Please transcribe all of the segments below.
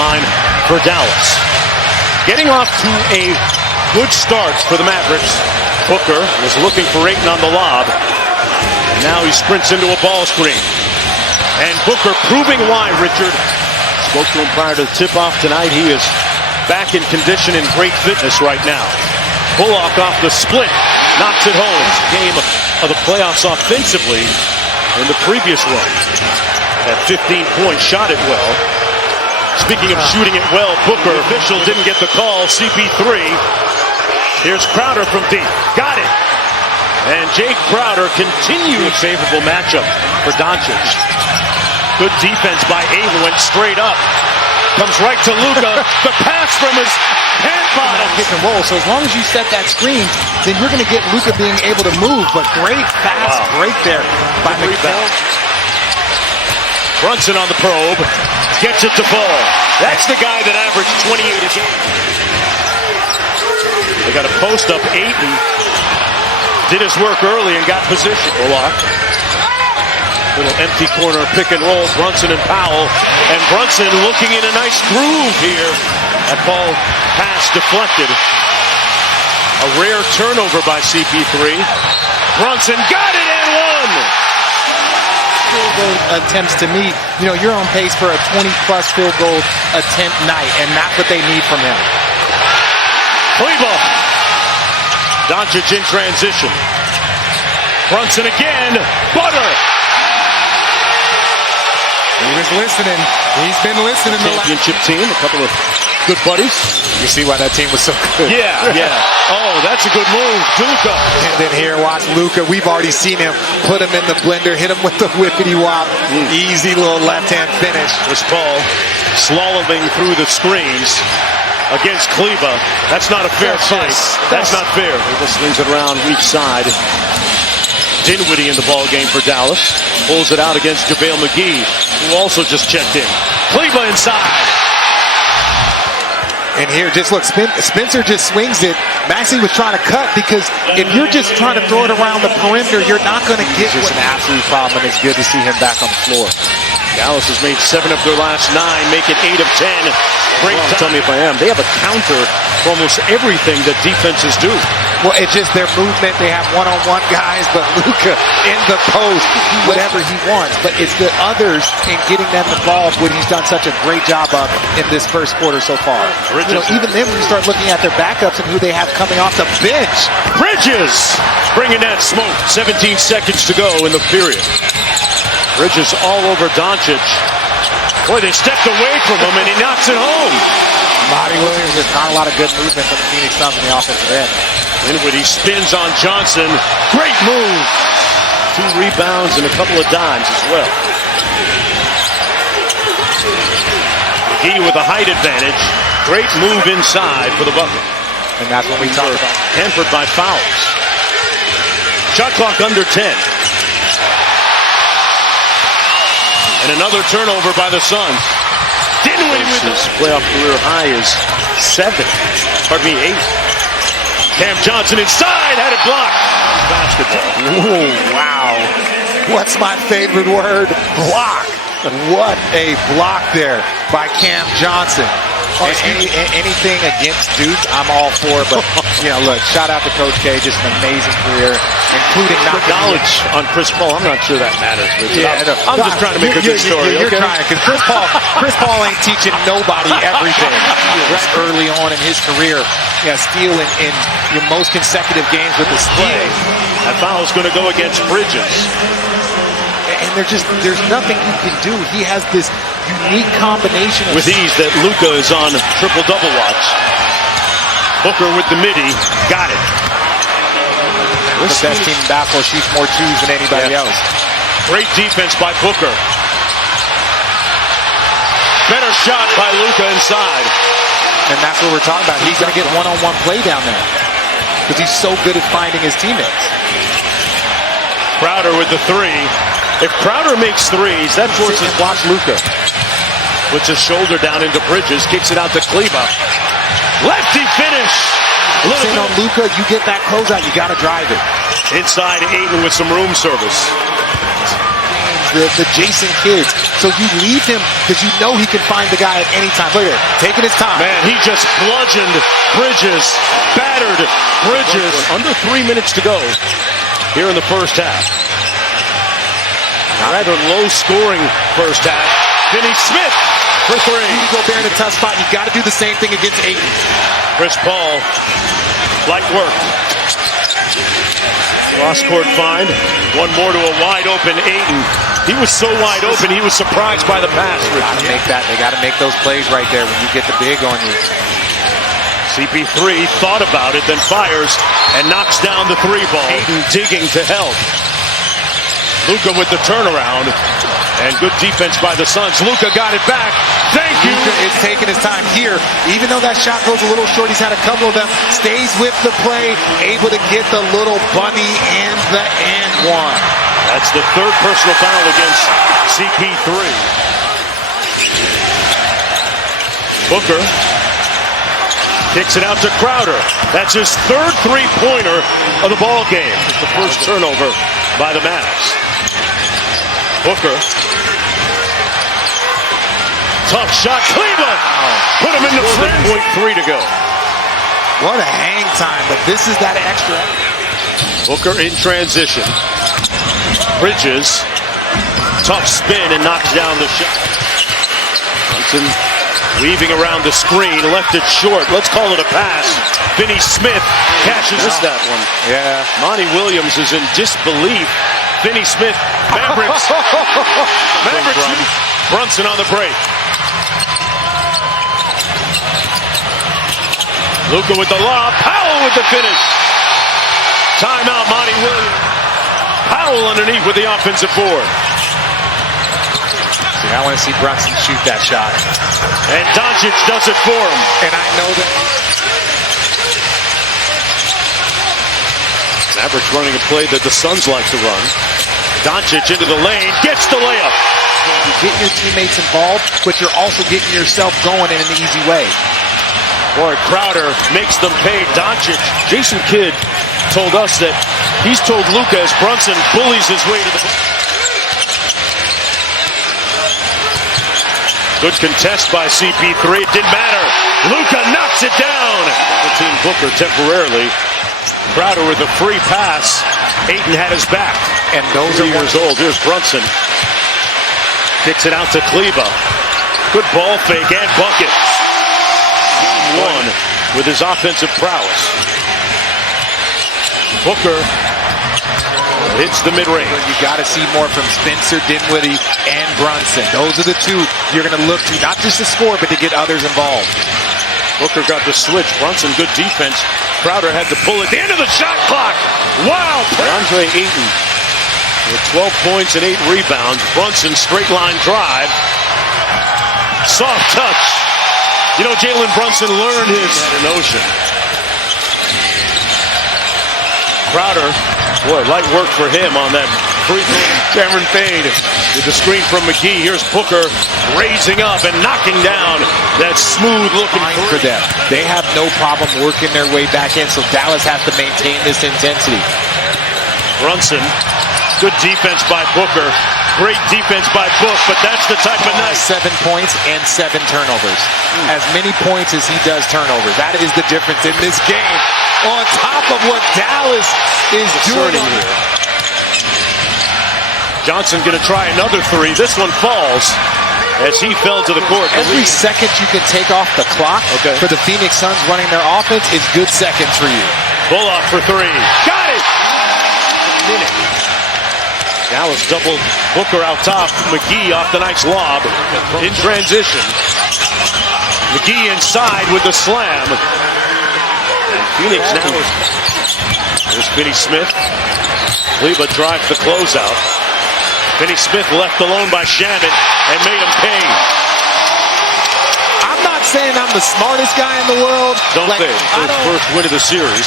line for Dallas. Getting off to a good start for the Mavericks. Booker was looking for Ayton on the lob. And now he sprints into a ball screen. And Booker proving why, Richard. Spoke to him prior to the tip-off tonight. He is back in condition and great fitness right now. Bullock off the split. Knocks it home. Game of the playoffs offensively in the previous run. At 15 points, shot it well. Speaking of shooting it well, Booker, official didn't get the call. CP3. Here's Crowder from deep. Got it. And Jake Crowder continued favorable matchup for Doncic. Good defense by Ayton, went straight up. Comes right to Luka. The pass from his hand bottom. Pick and roll. So as long as you set that screen, then you're going to get Luka being able to move. But great fast break there by McGeeC. Brunson on the probe. Gets it to Ball. That's the guy that averaged 28 a game. They got a post up. Ayton did his work early and got position. Bullock. Little empty corner pick and roll. Brunson and Powell. And Brunson looking in a nice groove here. That ball pass deflected. A rare turnover by CP3. Brunson got it and one. Field goal attempts to me, you're on pace for a 20-plus field goal attempt night, and that's what they need from him. Kleber. Doncic in transition. Brunson again. Butter. He was listening. He's been listening. Championship team, a couple of good buddies. You see why that team was so good. Yeah. Oh, that's a good move. Luka. And then here, watch Luka. We've already seen him put him in the blender, hit him with the whippity wop. Easy little left-hand finish. This ball slaloming through the screens against Kleber. That's not a fair fight. That's not fair. Kleber swings it around weak side. Dinwiddie in the ball game for Dallas. Pulls it out against JaVale McGee, who also just checked in. Kleber inside. And here, just look, Spencer just swings it. Maxey was trying to cut because if you're just trying to throw it around the perimeter, you're not going to get it. It's an absolute problem, and it's good to see him back on the floor. Dallas has made 7 of their last 9, make it 8 of 10. Great time. Tell me if I am. They have a counter for almost everything that defenses do. Well, it's just their movement. They have one-on-one guys, but Luka in the post, whatever he wants. But it's the others in getting them involved, what he's done such a great job of in this first quarter so far. Even then, when you start looking at their backups and who they have coming off the bench. Bridges bringing that smoke. 17 seconds to go in the period. Bridges all over Doncic. Boy, they stepped away from him, and he knocks it home. Monty Williams, there's not a lot of good movement from the Phoenix Suns in the offensive end. Dinwiddie spins on Johnson. Great move. 2 rebounds and a couple of dimes as well. McGee with a height advantage. Great move inside for the bucket. And that's what we talk about. Hampered by fouls. Shot clock under 10. And another turnover by the Suns. Dinwiddie with his playoff career high is 7. Pardon me, 8. Cam Johnson inside, had it blocked. Basketball. Whoa, wow. What's my favorite word? Block. What a block there by Cam Johnson. Anything against Duke, I'm all for. But, look, shout out to Coach K. Just an amazing career, including not knowledge on Chris Paul. I'm not sure that matters. I'm just trying to make a good story. You're trying, because Chris Paul ain't teaching nobody everything. Right early on in his career, stealing in your most consecutive games with the steal. That foul is going to go against Bridges. And there's nothing you can do. He has this unique combination of... With ease that Luka is on triple-double watch. Booker with the midi. Got it. The best team in basketball shoots more twos than anybody else. Great defense by Booker. Better shot by Luka inside. And that's what we're talking about. He's going to get one-on-one play down there. Because he's so good at finding his teammates. Crowder with the 3. If Crowder makes 3s, that forces... Watch Luka. Puts his shoulder down into Bridges, kicks it out to Kleber. Lefty finish! Sitting on Luka, you get that closeout, you got to drive it. Inside Ayton with some room service. Games the Jason kids. So you leave him because you know he can find the guy at any time. Look at it, taking his time. Man, he just bludgeoned Bridges, battered Bridges. Under 3 minutes to go here in the first half. Rather low-scoring first half. Finney-Smith for three. You go there in a tough spot. You got to do the same thing against Ayton. Chris Paul, light work. Cross-court find. One more to a wide-open Ayton. He was so wide open, he was surprised by the pass. Gotta make that. They got to make those plays right there when you get the big on you. CP3 thought about it, then fires and knocks down the three ball. Ayton digging to help. Luka with the turnaround. And good defense by the Suns. Luka got it back. Thank you. Luka is taking his time here. Even though that shot goes a little short, he's had a couple of them. Stays with the play, able to get the little bunny and the and one. That's the third personal foul against CP3. Booker kicks it out to Crowder. That's his third three-pointer of the ball game. It's the first turnover by the Mavs. Booker. Tough shot. Kleber put him in the front. 0.3 to go. What a hang time, but this is that extra. Booker in transition. Bridges. Tough spin and knocks down the shot. Brunson weaving around the screen. Left it short. Let's call it a pass. Finney-Smith cashes that one. Yeah. Monty Williams is in disbelief. Finney-Smith. Mavericks. Mavericks. Brunson on the break. Luka with the lob. Powell with the finish. Timeout, Monty Williams. Powell underneath with the offensive board. See, I want to see Brunson shoot that shot. And Doncic does it for him. And I know that. Mavericks running a play that the Suns like to run. Doncic into the lane, gets the layup. You're getting your teammates involved, but you're also getting yourself going in an easy way. Boy, Crowder makes them pay. Doncic, Jason Kidd told us that he's told Luka as Brunson bullies his way to the... Good contest by CP3. It didn't matter. Luka knocks it down. Team Booker temporarily. Crowder with a free pass. Ayton had his back. And those are years old. Here's Brunson. Kicks it out to Kleber. Good ball fake and bucket. Game one with his offensive prowess. Booker hits the mid-range. You got to see more from Spencer Dinwiddie and Brunson. Those are the two you're going to look to, not just to score, but to get others involved. Booker got the switch. Brunson, good defense. Crowder had to pull at the end of the shot clock. Wow. DeAndre Ayton with 12 points and 8 rebounds. Brunson, straight line drive. Soft touch. You know, Jalen Brunson learned his notion. Crowder, boy, light work for him on that free throw. Cameron fade with the screen from McGee. Here's Booker raising up and knocking down that smooth-looking for them. They have no problem working their way back in, so Dallas has to maintain this intensity. Brunson, good defense by Booker. Great defense by Book, but that's the type of night. 7 points and 7 turnovers. As many points as he does turnovers. That is the difference in this game. On top of what Dallas is doing here. Johnson going to try another three. This one falls as he fell to the court. Every second you can take off the clock for the Phoenix Suns running their offense is good seconds for you. Bullock for three. Got it! Minute. Dallas doubled Booker out top. McGee off the nice lob. In transition. McGee inside with the slam. And Phoenix now is... There's Finney-Smith. Kleber drives the closeout. Finney-Smith left alone by Shamit and made him pay. I'm not saying I'm the smartest guy in the world. Don't say it. His first win of the series.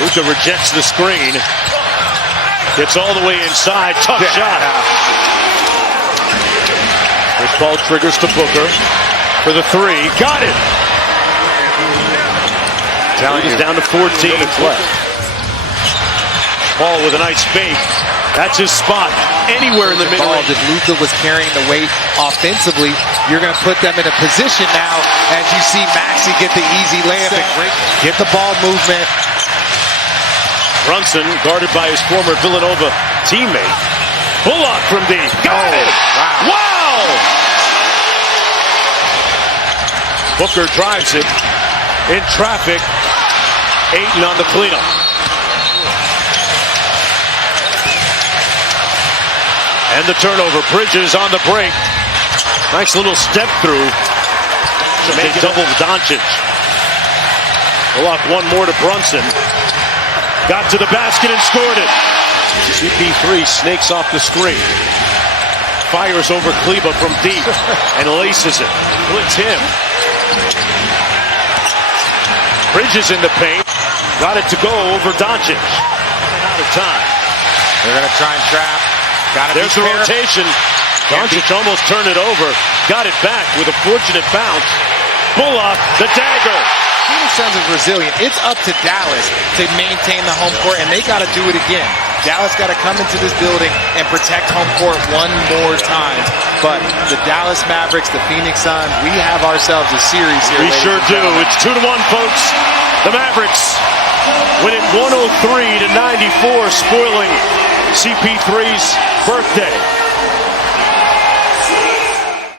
Luka rejects the screen. Gets all the way inside. Tough shot. This ball triggers to Booker for the three. Got it. He's down to 14 left. Paul with a nice fake. That's his spot. Anywhere in the middle. If Luka was carrying the weight offensively, you're going to put them in a position now as you see Maxey get the easy layup and get the ball movement. Brunson guarded by his former Villanova teammate. Bullock from deep. Got it! Wow! Booker drives it in traffic. Ayton on the cleanup. And the turnover. Bridges on the break. Nice little step through to make double Doncic. Bullock one more to Brunson. Got to the basket and scored it. CP3 snakes off the screen. Fires over Kleber from deep and laces it. Blitz him. Bridges in the paint. Got it to go over Doncic. Out of time. They're going to try and trap. There's the rotation. Doncic almost turned it over. Got it back with a fortunate bounce. Bullock, the dagger. Phoenix Suns is resilient. It's up to Dallas to maintain the home court, and they got to do it again. Dallas got to come into this building and protect home court one more time. But the Dallas Mavericks, the Phoenix Suns, we have ourselves a series here. We sure do. It's 2-1, folks. The Mavericks win it 103-94, spoiling CP3's birthday.